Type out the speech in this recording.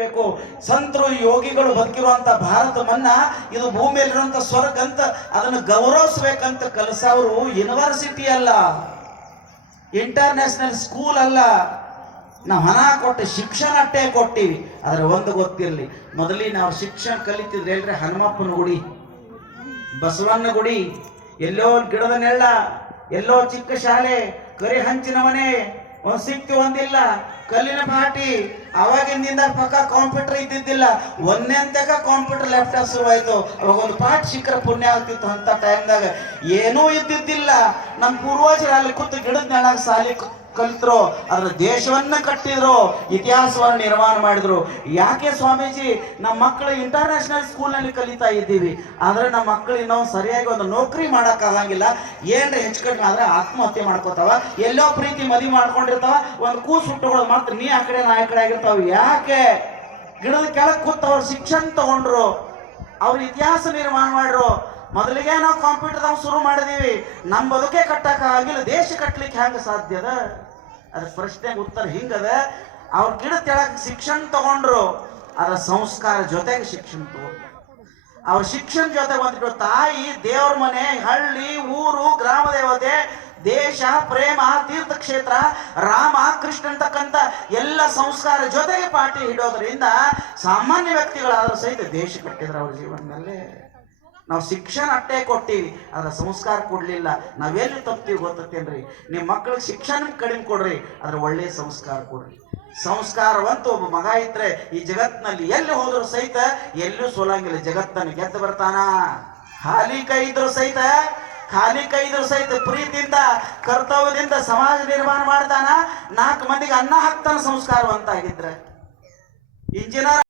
ಬೇಕು. ಸಂತರು ಯೋಗಿಗಳು ಬದುಕಿರುವಂತ ಭಾರತ ಮನ್ನ, ಇದು ಭೂಮಿಯಲ್ಲಿರುವಂತ ಸ್ವರ್ಗ ಅಂತ ಅದನ್ನು ಗೌರವಿಸ್ಬೇಕಂತ ಕಲಿಸೋರು ಯೂನಿವರ್ಸಿಟಿ ಅಲ್ಲ ಇಂಟರ್ನ್ಯಾಷನಲ್ ಸ್ಕೂಲ್ ಅಲ್ಲ. ನಾವು ಹಣ ಕೊಟ್ಟು, ಶಿಕ್ಷಣ ಅಟ್ಟೆ ಕೊಟ್ಟಿವಿ. ಆದ್ರೆ ಒಂದು ಗೊತ್ತಿರಲಿ ಮೊದಲಿ ನಾವು ಶಿಕ್ಷಣ ಕಲಿತಿದ್ರೆ ಹೇಳ್ರಿ ಹನುಮಪ್ಪನ ಗುಡಿ, ಬಸವಣ್ಣ ಗುಡಿ, ಎಲ್ಲೋ ಗಿಡದ ನೆಳ್ಳ ಎಲ್ಲೋ ಚಿಕ್ಕ ಶಾಲೆ, ಕರಿ ಹಂಚಿನ ಮನೆ ಒಂದ್ ಸಿಕ್ತಿ, ಒಂದಿಲ್ಲ. ಕಲ್ಲಿನ ಪಾಟಿ ಅವಾಗಿಂದ ಪಕ್ಕ ಕಾಂಪ್ಯೂಟರ್ ಇದ್ದಿದ್ದಿಲ್ಲ. ಒಂದೇ ಕಾಂಪ್ಯೂಟರ್ ಲ್ಯಾಪ್ಟಾಪ್ ಶುರುವಾಯ್ತು. ಅವಾಗ ಒಂದು ಪಾಠ ಶಿಖರ ಪುಣ್ಯ ಆಗ್ತಿತ್ತು ಅಂತ ಟೈಮ್ದಾಗ ಏನೂ ಇದ್ದಿದ್ದಿಲ್ಲ. ನಮ್ಮ ಪೂರ್ವಜರು ಅಲ್ಲಿ ಕೂತು ಗಿಡದ ನೆಳಾಗ ಸಾಲಿ ಕಲಿತರು ಅದರ ದೇಶವನ್ನ ಕಟ್ಟಿದ್ರು, ಇತಿಹಾಸವನ್ನು ನಿರ್ಮಾಣ ಮಾಡಿದ್ರು. ಯಾಕೆ ಸ್ವಾಮೀಜಿ ನಮ್ಮ ಮಕ್ಕಳು ಇಂಟರ್ನ್ಯಾಷನಲ್ ಸ್ಕೂಲ್ನಲ್ಲಿ ಕಲಿತಾ ಇದ್ದೀವಿ. ಆದ್ರೆ ನಮ್ಮ ಮಕ್ಕಳು ನಾವು ಸರಿಯಾಗಿ ಒಂದು ನೌಕರಿ ಮಾಡಕ್ ಆಗಂಗಿಲ್ಲ. ಏನ್ರ ಹೆಚ್ಚು ಕಡಿಮೆ ಆದ್ರೆ ಆತ್ಮಹತ್ಯೆ ಮಾಡ್ಕೋತಾವ. ಎಲ್ಲೋ ಪ್ರೀತಿ ಮದಿ ಮಾಡ್ಕೊಂಡಿರ್ತಾವ. ಒಂದು ಕೂಸು ಹುಟ್ಟುಗಳು ಮಾತ್ರ ನೀ ಆ ಕಡೆ, ನಾ ಈ ಕಡೆ ಆಗಿರ್ತಾವ. ಯಾಕೆ? ಗಿಡದ ಕೆಳಗೆ ಕೂತ್ ಅವ್ರು ಶಿಕ್ಷಣ ತಗೊಂಡ್ರು. ಅವ್ರ ಇತಿಹಾಸ ನಿರ್ಮಾಣ ಮಾಡ್ರು. ಮೊದಲಿಗೆ ನಾವು ಕಂಪ್ಯೂಟರ್ ಶುರು ಮಾಡಿದೀವಿ. ನಮ್ಮ ಬದುಕೆ ಕಟ್ಟಕ್ಕಾಗಿಲ್ಲ ದೇಶ ಕಟ್ಟಲಿಕ್ಕೆ ಹೆಂಗ ಸಾಧ್ಯದ ಅದ್ರ ಪ್ರಶ್ನೆ ಉತ್ತರ ಹಿಂಗದ, ಅವ್ರ ಗಿಡ ತೆಳಕ್ ಶಿಕ್ಷಣ ತಗೊಂಡ್ರು ಅದ್ರ ಸಂಸ್ಕಾರ ಜೊತೆಗೆ ಶಿಕ್ಷಣ ತಗೊಂಡ್ರು. ಅವ್ರ ಶಿಕ್ಷಣ ಜೊತೆ ಬಂದ್ಬಿಟ್ಟು ತಾಯಿ, ದೇವ್ರ ಮನೆ, ಹಳ್ಳಿ, ಊರು, ಗ್ರಾಮ ದೇವತೆ, ದೇಶ, ಪ್ರೇಮ, ತೀರ್ಥಕ್ಷೇತ್ರ, ರಾಮ, ಕೃಷ್ಣ ಅಂತಕ್ಕಂಥ ಎಲ್ಲ ಸಂಸ್ಕಾರ ಜೊತೆಗೆ ಪಾಠ ಹಿಡೋದ್ರಿಂದ ಸಾಮಾನ್ಯ ವ್ಯಕ್ತಿಗಳಾದ್ರೂ ಸಹಿತ ದೇಶ ಕಟ್ಟಿದ್ರು ಅವ್ರ ಜೀವನದಲ್ಲೇ ನಾವು ಶಿಕ್ಷಣ ಅಟ್ಟೆ ಕೊಟ್ಟಿವಿ ಅದ್ರ ಸಂಸ್ಕಾರ ಕೊಡ್ಲಿಲ್ಲ. ನಾವೆಲ್ಲಿ ತಪ್ತೀವಿ ಗೊತ್ತೇನ್ರಿ ನಿಮ್ಮ ಮಕ್ಳಿಗೆ ಶಿಕ್ಷಣ ಕಡಿಮೆ ಕೊಡ್ರಿ ಅದ್ರ ಒಳ್ಳೆಯ ಸಂಸ್ಕಾರ ಕೊಡ್ರಿ. ಸಂಸ್ಕಾರವಂತ ಒಬ್ಬ ಮಗ ಇದ್ರೆ ಈ ಜಗತ್ನಲ್ಲಿ ಎಲ್ಲಿ ಹೋದ್ರು ಸಹಿತ ಎಲ್ಲೂ ಸೋಲಂಗಿಲ್ಲ. ಜಗತ್ತನ್ನು ಗೆದ್ದು ಬರ್ತಾನ? ಖಾಲಿ ಕೈ ಇದ್ರು ಸಹಿತ, ಖಾಲಿ ಕೈ ಇದ್ರು ಸಹಿತ ಪ್ರೀತಿಯಿಂದ, ಕರ್ತವ್ಯದಿಂದ ಸಮಾಜ ನಿರ್ಮಾಣ ಮಾಡ್ತಾನ? ನಾಲ್ಕು ಮಂದಿಗೆ ಅನ್ನ ಹಾಕ್ತಾನ ಸಂಸ್ಕಾರವಂತ ಆಗಿದ್ರೆ. ಇಂಜಿನಿಯರ್